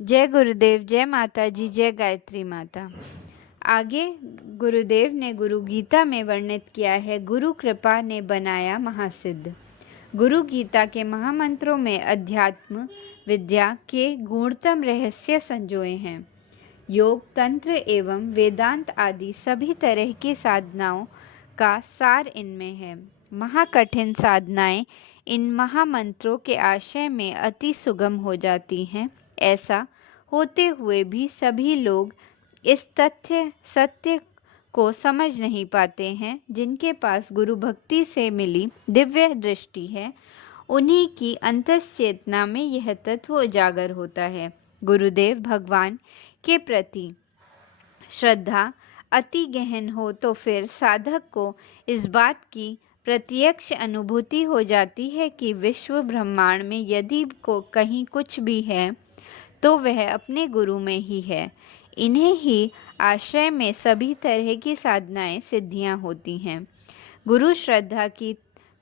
जय गुरुदेव, जय माता जी, जय गायत्री माता। आगे गुरुदेव ने गुरु गीता में वर्णित किया है, गुरु कृपा ने बनाया महासिद्ध। गुरु गीता के महामंत्रों में अध्यात्म विद्या के गुणतम रहस्य संजोए हैं। योग, तंत्र एवं वेदांत आदि सभी तरह की साधनाओं का सार इनमें है। महाकठिन साधनाएं इन महामंत्रों के आशय में अति सुगम हो जाती हैं। ऐसा होते हुए भी सभी लोग इस सत्य को समझ नहीं पाते हैं। जिनके पास गुरु भक्ति से मिली दिव्य दृष्टि है, उन्हीं की अंतश्चेतना में यह तत्व उजागर होता है। गुरुदेव भगवान के प्रति श्रद्धा अति गहन हो तो फिर साधक को इस बात की प्रत्यक्ष अनुभूति हो जाती है कि विश्व ब्रह्मांड में यदि को कहीं कुछ भी है तो वह अपने गुरु में ही है। इन्हें ही आश्रय में सभी तरह की साधनाएं सिद्धियां होती हैं। गुरु श्रद्धा की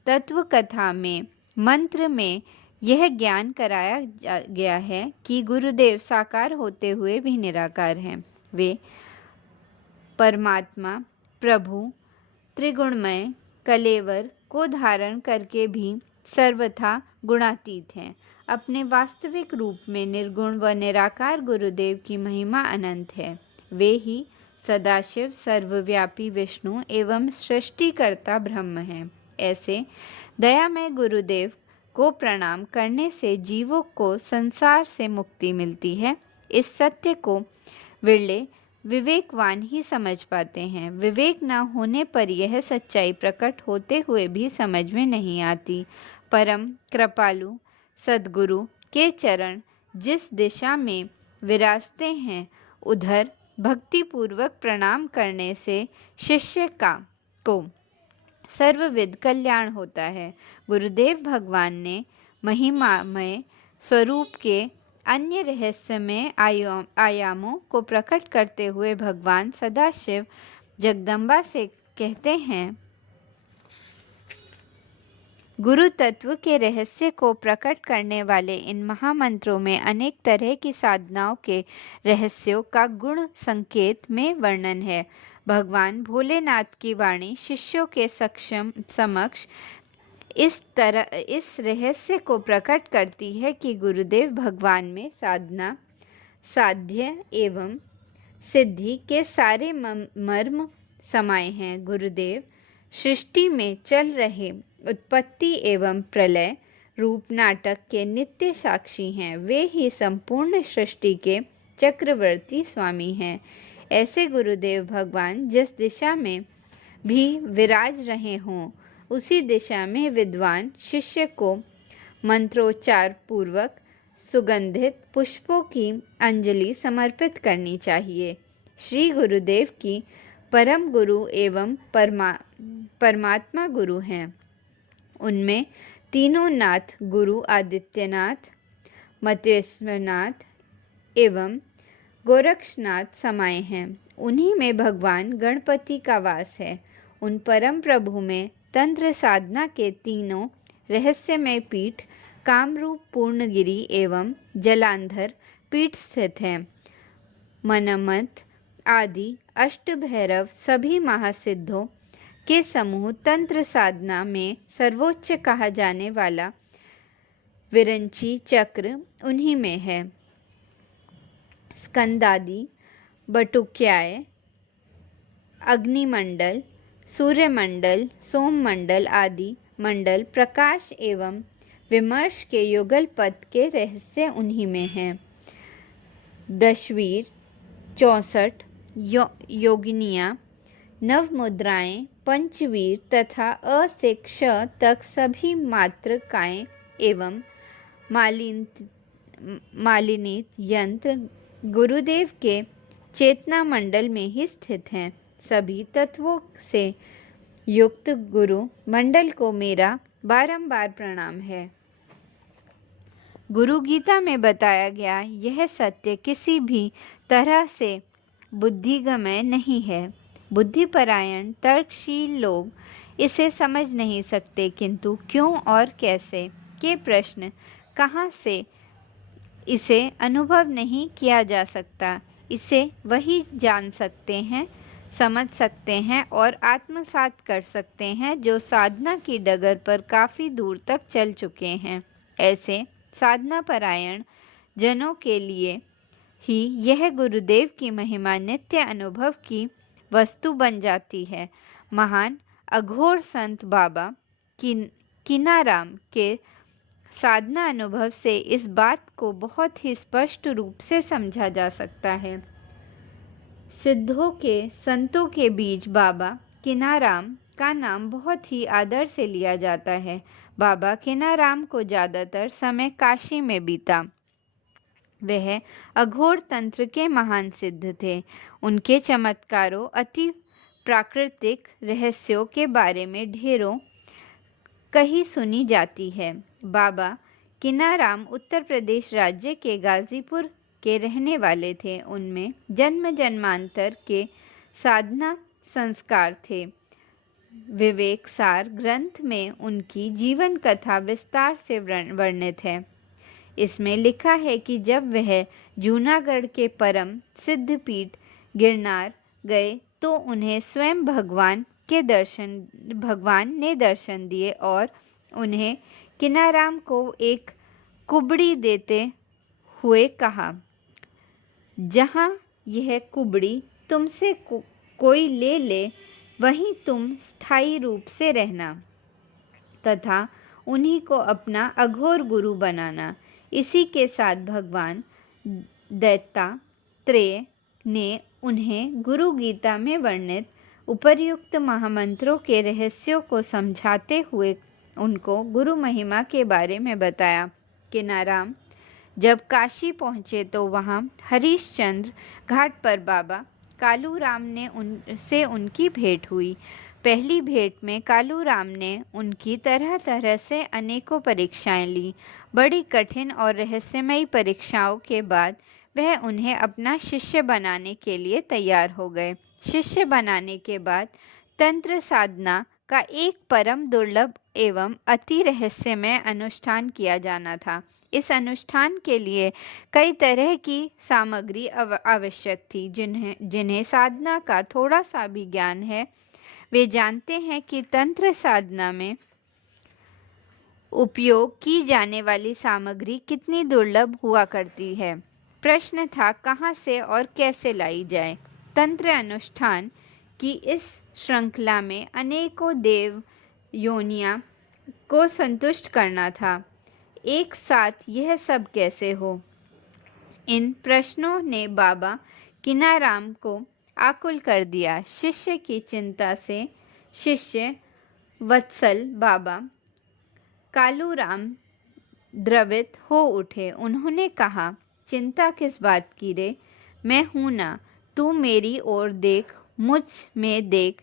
तत्व कथा में मंत्र में यह ज्ञान कराया गया है कि गुरुदेव साकार होते हुए भी निराकार हैं। वे परमात्मा प्रभु त्रिगुणमय कलेवर को धारण करके भी सर्वथा गुणातीत हैं। अपने वास्तविक रूप में निर्गुण व निराकार गुरुदेव की महिमा अनंत है। वे ही सदाशिव सर्वव्यापी विष्णु एवं सृष्टिकर्ता ब्रह्म हैं। ऐसे दयामय गुरुदेव को प्रणाम करने से जीवों को संसार से मुक्ति मिलती है। इस सत्य को विरले विवेकवान ही समझ पाते हैं। विवेक न होने पर यह सच्चाई प्रकट होते हुए भी समझ में नहीं आती। परम कृपालु सद्गुरु के चरण जिस दिशा में विराजते हैं, उधर भक्तिपूर्वक प्रणाम करने से शिष्य को सर्वविध कल्याण होता है। गुरुदेव भगवान ने महिमामय स्वरूप के अन्य रहस्यमय आयामों को प्रकट करते हुए भगवान सदाशिव जगदम्बा से कहते हैं, गुरु तत्व के रहस्य को प्रकट करने वाले इन महामंत्रों में अनेक तरह की साधनाओं के रहस्यों का गुण संकेत में वर्णन है। भगवान भोलेनाथ की वाणी शिष्यों के समक्ष इस रहस्य को प्रकट करती है कि गुरुदेव भगवान में साधना, साध्य एवं सिद्धि के सारे मर्म समाये हैं। गुरुदेव सृष्टि में चल रहे उत्पत्ति एवं प्रलय रूप नाटक के नित्य साक्षी हैं। वे ही संपूर्ण सृष्टि के चक्रवर्ती स्वामी हैं। ऐसे गुरुदेव भगवान जिस दिशा में भी विराज रहे हों, उसी दिशा में विद्वान शिष्य को मंत्रोच्चार पूर्वक सुगंधित पुष्पों की अंजलि समर्पित करनी चाहिए। श्री गुरुदेव की परम गुरु एवं परमात्मा गुरु हैं। उनमें तीनों नाथ गुरु आदित्यनाथ, मतेश्वरनाथ एवं गोरक्षनाथ समाये हैं। उन्हीं में भगवान गणपति का वास है। उन परम प्रभु में तंत्र साधना के तीनों रहस्यमय पीठ कामरूप पूर्णगिरि एवं जलांधर पीठ स्थित हैं। मनमथ आदि अष्टभैरव सभी महासिद्धों के समूह तंत्र साधना में सर्वोच्च कहा जाने वाला विरंची चक्र उन्हीं में है। स्कंदादि बटुक्याय, अग्निमंडल, सूर्यमंडल, सोममंडल आदि मंडल प्रकाश एवं विमर्श के युगल पद के रहस्य उन्हीं में हैं। दशवीर, 64 योगिनियाँ, नव मुद्राएं, पंचवीर तथा अ से क्ष तक सभी मात्रकाएं एवं मालिनीत यंत्र गुरुदेव के चेतना मंडल में ही स्थित हैं। सभी तत्वों से युक्त गुरु मंडल को मेरा बारंबार प्रणाम है। गुरु गीता में बताया गया यह सत्य किसी भी तरह से बुद्धिगम्य नहीं है। बुद्धिपरायण तर्कशील लोग इसे समझ नहीं सकते, किंतु क्यों और कैसे के प्रश्न कहाँ से इसे अनुभव नहीं किया जा सकता, इसे वही जान सकते हैं, समझ सकते हैं और आत्मसात कर सकते हैं जो साधना की डगर पर काफ़ी दूर तक चल चुके हैं। ऐसे साधना परायण जनों के लिए ही यह गुरुदेव की महिमा नित्य अनुभव की वस्तु बन जाती है। महान अघोर संत बाबा किनाराम के साधना अनुभव से इस बात को बहुत ही स्पष्ट रूप से समझा जा सकता है। सिद्धों के संतों के बीच बाबा किनाराम का नाम बहुत ही आदर से लिया जाता है। बाबा किनाराम को ज़्यादातर समय काशी में बीता। वह अघोर तंत्र के महान सिद्ध थे। उनके चमत्कारों, अति प्राकृतिक रहस्यों के बारे में ढेरों कही सुनी जाती है। बाबा किनाराम उत्तर प्रदेश राज्य के गाजीपुर के रहने वाले थे। उनमें जन्म जन्मांतर के साधना संस्कार थे। विवेक सार ग्रंथ में उनकी जीवन कथा विस्तार से वर्णित है। इसमें लिखा है कि जब वह जूनागढ़ के परम सिद्ध पीठ गिरनार गए तो उन्हें स्वयं भगवान ने दर्शन दिए और उन्हें किनाराम को एक कुबड़ी देते हुए कहा, जहाँ यह कुबड़ी तुमसे कोई ले ले वहीं तुम स्थायी रूप से रहना तथा उन्हीं को अपना अघोर गुरु बनाना। इसी के साथ भगवान दत्तात्रेय ने उन्हें गुरु गीता में वर्णित उपर्युक्त महामंत्रों के रहस्यों को समझाते हुए उनको गुरु महिमा के बारे में बताया। किनाराम जब काशी पहुँचे तो वहाँ हरिश्चंद्र घाट पर बाबा कालूराम ने उनसे उनकी भेंट हुई। पहली भेंट में कालूराम ने उनकी तरह तरह से अनेकों परीक्षाएं ली। बड़ी कठिन और रहस्यमयी परीक्षाओं के बाद वह उन्हें अपना शिष्य बनाने के लिए तैयार हो गए। शिष्य बनाने के बाद तंत्र साधना का एक परम दुर्लभ एवं अति रहस्यमय अनुष्ठान किया जाना था। इस अनुष्ठान के लिए कई तरह की सामग्री आवश्यक थी। जिन्हें साधना का थोड़ा सा भी ज्ञान है वे जानते हैं कि तंत्र साधना में उपयोग की जाने वाली सामग्री कितनी दुर्लभ हुआ करती है। प्रश्न था कहाँ से और कैसे लाई जाए। तंत्र अनुष्ठान की इस श्रृंखला में अनेकों देव योनियां को संतुष्ट करना था। एक साथ यह सब कैसे हो? इन प्रश्नों ने बाबा किनाराम को आकुल कर दिया। शिष्य की चिंता से शिष्य वत्सल बाबा कालूराम द्रवित हो उठे। उन्होंने कहा, चिंता किस बात की रे? मैं हूँ ना, तू मेरी ओर देख, मुझ में देख।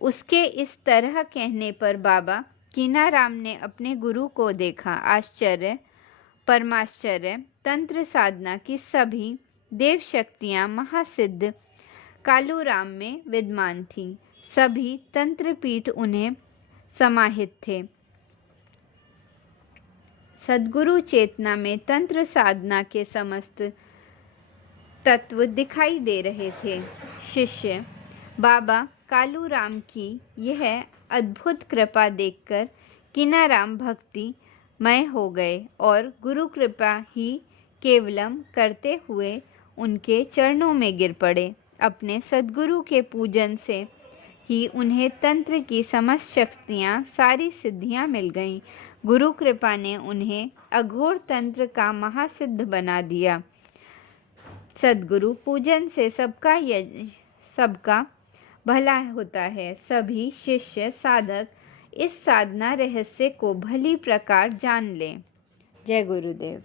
उसके इस तरह कहने पर बाबा किनाराम ने अपने गुरु को देखा। आश्चर्य परमाश्चर्य, तंत्र साधना की सभी देव शक्तियाँ महासिद्ध कालूराम में विद्यमान थीं। सभी तंत्र पीठ उन्हें समाहित थे। सद्गुरु चेतना में तंत्र साधना के समस्त तत्व दिखाई दे रहे थे। शिष्य बाबा कालूराम की यह अद्भुत कृपा देखकर किनाराम भक्तिमय हो गए और गुरु कृपा ही केवलम करते हुए उनके चरणों में गिर पड़े। अपने सद्गुरु के पूजन से ही उन्हें तंत्र की समस्त शक्तियाँ, सारी सिद्धियाँ मिल गईं। गुरु कृपा ने उन्हें अघोर तंत्र का महासिद्ध बना दिया। सद्गुरु पूजन से सबका भला होता है। सभी शिष्य साधक इस साधना रहस्य को भली प्रकार जान लें। जय गुरुदेव।